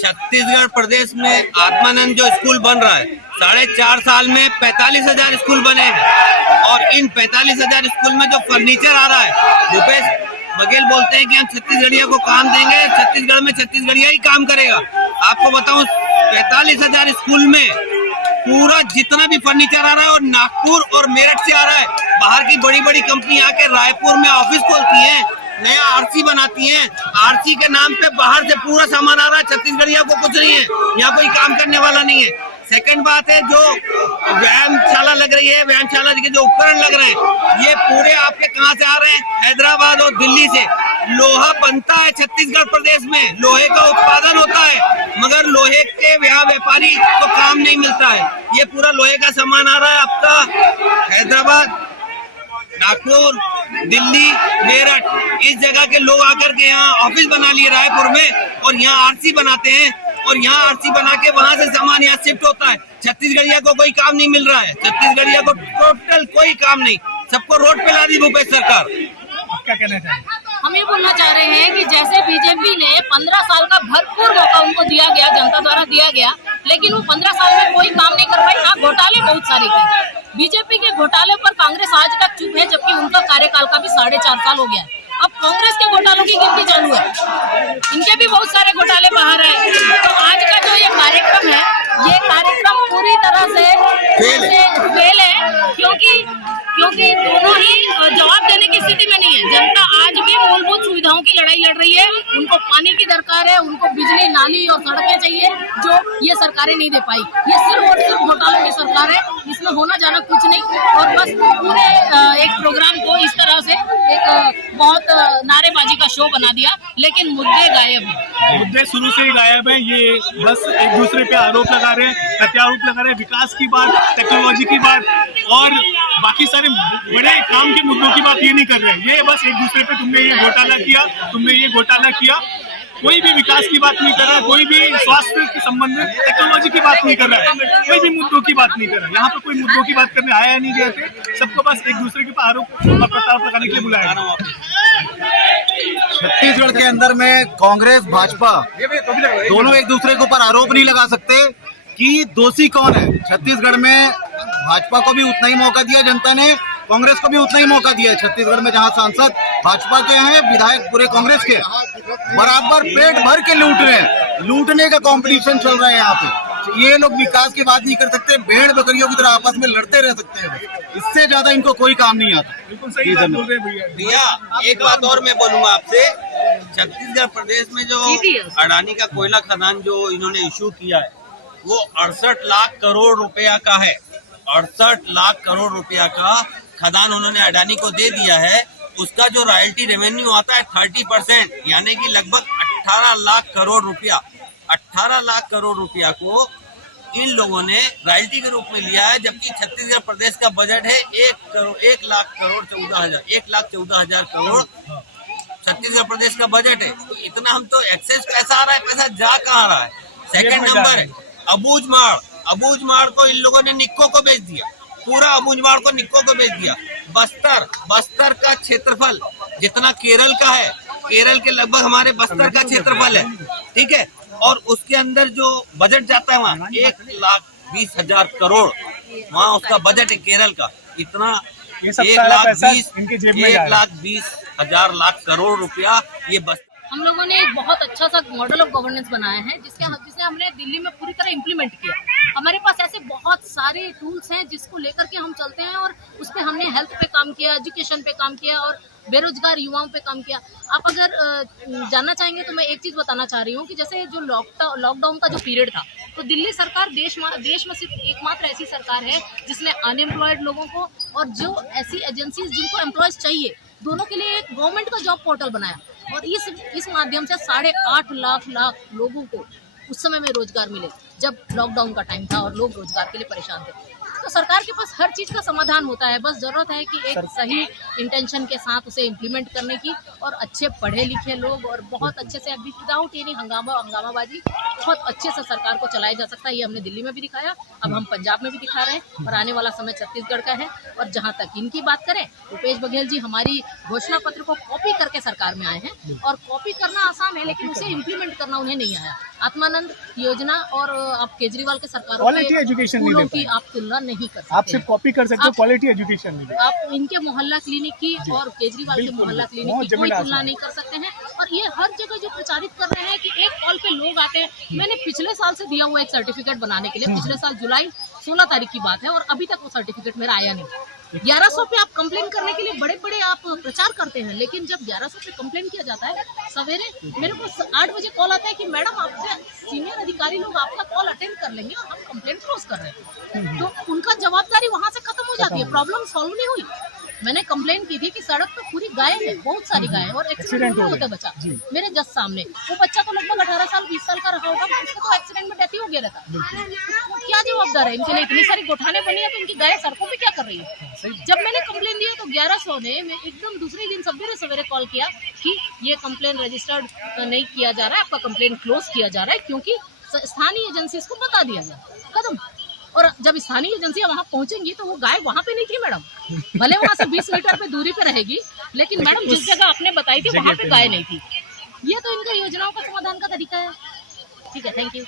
छत्तीसगढ़ प्रदेश में आत्मानंद जो स्कूल बन रहा है, 4.5 साल में 45,000 स्कूल बने हैं। और इन 45,000 स्कूल में जो फर्नीचर आ रहा है, भूपेश बघेल बोलते हैं कि हम छत्तीसगढ़िया को काम देंगे, छत्तीसगढ़ में छत्तीसगढ़िया ही काम करेगा। आपको बताऊं, 45,000 स्कूल में पूरा जितना भी फर्नीचर आ रहा है और नागपुर और मेरठ से आ रहा है। बाहर की बड़ी बड़ी कंपनी आके रायपुर में ऑफिस खोलती हैं, नया आरसी बनाती हैं। आरसी के नाम पे बाहर से पूरा सामान आ रहा है, छत्तीसगढ़िया को कुछ नहीं है, यहाँ कोई काम करने वाला नहीं है। सेकंड बात है, जो व्यायामशाला लग रही है, व्यायामशाला के जो उपकरण लग रहे हैं, ये पूरे आपके कहाँ से आ रहे हैं? हैदराबाद और दिल्ली से। लोहा बनता है छत्तीसगढ़ प्रदेश में, लोहे का उत्पादन होता है, मगर लोहे के व्यापारी को काम नहीं मिलता है। ये पूरा लोहे का सामान आ रहा है आपका हैदराबाद, नागपुर, दिल्ली, मेरठ, इस जगह के लोग आकर के यहाँ ऑफिस बना लिए रायपुर में, और यहाँ आरसी बनाते हैं, और यहाँ आरसी बना के वहां से सामान यहाँ शिफ्ट होता है। छत्तीसगढ़िया को कोई काम नहीं मिल रहा है, छत्तीसगढ़िया को टोटल कोई काम नहीं, सबको रोड पे ला दी भूपेश सरकार। क्या कहना चाहिए? हम ये बोलना चाह रहे हैं कि जैसे बीजेपी ने 15 साल का भरपूर मौका उनको दिया गया, जनता द्वारा दिया गया, लेकिन वो 15 साल में कोई काम नहीं कर पाई। हाँ, घोटाले बहुत सारे किए। बीजेपी के घोटाले पर कांग्रेस आज तक चुप है, जबकि उनका कार्यकाल का भी 4.5 साल हो गया है। अब कांग्रेस के घोटालों की गिनती चालू है, इनके भी बहुत सारे घोटाले बाहर है। तो आज का जो ये कार्यक्रम है, ये कार्यक्रम पूरी तरह से फेल है, क्योंकि दोनों ही जवाब देने की स्थिति में नहीं है। जनता आज भी मूलभूत सुविधाओं की लड़ाई लड़ रही है, उनको पानी की दरकार है, उनको बिजली, नाली और सड़कें चाहिए, जो ये सरकारें नहीं दे पाई। ये सिर्फ और सिर्फ घोटालों की सरकार है, इसमें होना जाना कुछ नहीं, और बस पूरे एक प्रोग्राम को इस तरह से एक बहुत नारेबाजी का शो बना दिया, लेकिन मुद्दे गायब है। मुद्दे शुरू से ही गायब है। ये बस एक दूसरे पे आरोप लगा रहे हैं, प्रत्यारोप लगा रहे हैं, विकास की बात, टेक्नोलॉजी की बात और बाकी सारे बड़े काम के मुद्दों की बात ये नहीं कर रहे हैं। ये बस एक दूसरे पे तुमने ये घोटाला किया, तुमने ये घोटाला किया, कोई भी विकास की बात नहीं कर रहा है, कोई भी स्वास्थ्य के संबंधित टेक्नोलॉजी की बात नहीं कर रहा है, कोई भी मुद्दों की बात नहीं कर रहा है। यहाँ पे कोई मुद्दों की बात करने आया नहीं गया थे, सबको बस एक दूसरे के आरोप और प्रत्यारोप लगाने के लिए बुलाया गया। छत्तीसगढ़ के अंदर में कांग्रेस भाजपा दोनों एक दूसरे के ऊपर आरोप नहीं लगा सकते कि दोषी कौन है। छत्तीसगढ़ में भाजपा को भी उतना ही मौका दिया जनता ने, कांग्रेस को भी उतना ही मौका दिया है। छत्तीसगढ़ में जहां सांसद भाजपा के हैं, विधायक पूरे कांग्रेस के, बराबर पेट भर के लूट रहे हैं, लूटने का कंपटीशन चल रहा है यहाँ पे। ये लोग विकास की बात नहीं कर सकते, भेड़ बकरियों की तरह आपस में लड़ते रह सकते हैं, इससे ज्यादा इनको कोई काम नहीं आता। बिल्कुल सही बात बोल रहे हैं भैया। एक बात और मैं बोलूंगा आपसे, छत्तीसगढ़ प्रदेश में जो अडानी का कोयला खदान जो इन्होंने इशू किया है, वो 68 लाख करोड़ रुपया का है। 68 लाख करोड़ रुपया का खदान उन्होंने अडानी को दे दिया है। उसका जो रॉयल्टी रेवेन्यू आता है 30%, यानी कि लगभग 18 लाख करोड़ रुपया। 18 लाख करोड़ रुपया को इन लोगों ने रॉयल्टी के रूप में लिया है, जबकि छत्तीसगढ़ प्रदेश का बजट है 1 लाख 14 हजार करोड़ छत्तीसगढ़ प्रदेश का बजट है। तो इतना हम तो एक्सेस पैसा आ रहा है, पैसा जा कहाँ रहा है? सेकंड नंबर है अबूझमाड़ को इन लोगों ने निक्को को बेच दिया, पूरा अबूझमाड़ को निक्को को बेच दिया। बस्तर का क्षेत्रफल जितना केरल का है, केरल के लगभग हमारे बस्तर का क्षेत्रफल है, ठीक है। और उसके अंदर जो बजट जाता है वहाँ 1,20,000 करोड़, वहाँ उसका बजट है केरल का। इतना 1,20,000 लाख करोड़ रुपया ये बस। हम लोगों ने एक बहुत अच्छा सा मॉडल ऑफ गवर्नेंस बनाया है, जिसे हमने दिल्ली में पूरी तरह इम्प्लीमेंट किया। हमारे पास ऐसे बहुत सारे टूल्स हैं जिसको लेकर के हम चलते हैं, और उस पर हमने हेल्थ पे काम किया, एजुकेशन पे काम किया और बेरोजगार युवाओं पे काम किया। आप अगर जानना चाहेंगे तो मैं एक चीज़ बताना चाह रही हूँ कि जैसे जो लॉकडाउन का जो पीरियड था, तो दिल्ली सरकार देश में सिर्फ एकमात्र ऐसी सरकार है जिसने अनएम्प्लॉयड लोगों को और जो ऐसी एजेंसीज जिनको एम्प्लॉयज चाहिए, दोनों के लिए एक गवर्नमेंट का जॉब पोर्टल बनाया, और इस माध्यम से 8.5 लाख लोगों को उस समय में रोजगार मिले, जब लॉकडाउन का टाइम था और लोग रोजगार के लिए परेशान थे। तो सरकार के पास हर चीज का समाधान होता है, बस जरूरत है कि एक सही इंटेंशन के साथ उसे इम्प्लीमेंट करने की, और अच्छे पढ़े लिखे लोग और बहुत अच्छे से अभी विदाउट एनी हंगामाबाजी बहुत अच्छे से सरकार को चलाया जा सकता है। ये हमने दिल्ली में भी दिखाया, अब हम पंजाब में भी दिखा रहे हैं, और आने वाला समय छत्तीसगढ़ का है। और जहां तक इनकी बात करें, भूपेश बघेल जी हमारी घोषणा पत्र को कॉपी करके सरकार में आए हैं, और कॉपी करना आसान है लेकिन उसे इम्प्लीमेंट करना उन्हें नहीं आया। आत्मानंद योजना और आप केजरीवाल के सरकारों क्वालिटी एजुकेशन नहीं स्कूलों दे की पाए। आप तुलना नहीं कर सकते। आप सिर्फ कॉपी कर सकते हो, आप- क्वालिटी एजुकेशन नहीं। आप इनके मोहल्ला क्लिनिक की और केजरीवाल के बिल्कुल, मोहल्ला बहुत क्लिनिक की जमीन कोई आसमान। तुलना नहीं कर सकते हैं। और ये हर जगह जो प्रचारित कर रहे हैं कि एक कॉल पे लोग आते हैं, मैंने पिछले साल से दिया हुआ एक सर्टिफिकेट बनाने के लिए, पिछले साल जुलाई 16 तारीख की बात है, और अभी तक वो सर्टिफिकेट मेरा आया नहीं। 1100 पे आप कंप्लेन करने के लिए बड़े बड़े आप प्रचार करते हैं, लेकिन जब 1100 पे कंप्लेन किया जाता है, सवेरे मेरे को 8 बजे कॉल आता है कि मैडम आपके सीनियर अधिकारी लोग आपका कॉल अटेंड कर लेंगे और हम कंप्लेन क्लोज कर रहे हैं, तो उनका जवाबदारी वहां से खत्म हो जाती है, प्रॉब्लम सॉल्व नहीं हुई। मैंने कंप्लेन की थी कि सड़क पर पूरी गाय है, बहुत सारी गाय है, और एक्सीडेंट हो होता है बच्चा मेरे जस्ट सामने। वो बच्चा तो लगभग 18 साल 20 साल का रहा होगा, उसका तो एक्सीडेंट में डेथ ही हो गया रहता। तो क्या जवाबदार है इनके लिए? इतनी सारी गोठाने बनी है तो इनकी गाय सड़कों पे क्या कर रही है? जब मैंने कंप्लेन दी तो 1100 ने मैं एकदम दूसरे दिन सवेरे सवेरे कॉल किया कि ये कंप्लेन रजिस्टर्ड नहीं किया जा रहा है, आपका कंप्लेन क्लोज किया जा रहा है, क्योंकि स्थानीय एजेंसी को बता दिया गया कदम। और जब स्थानीय एजेंसियां वहां पहुंचेंगी तो वो गाय वहां पे नहीं थी मैडम, भले वहां से 20 मीटर पे दूरी पे रहेगी, लेकिन मैडम जिस जगह आपने बताई थी वहां पे गाय नहीं थी। ये तो इनका योजनाओं का समाधान का तरीका है। ठीक है, थैंक यू।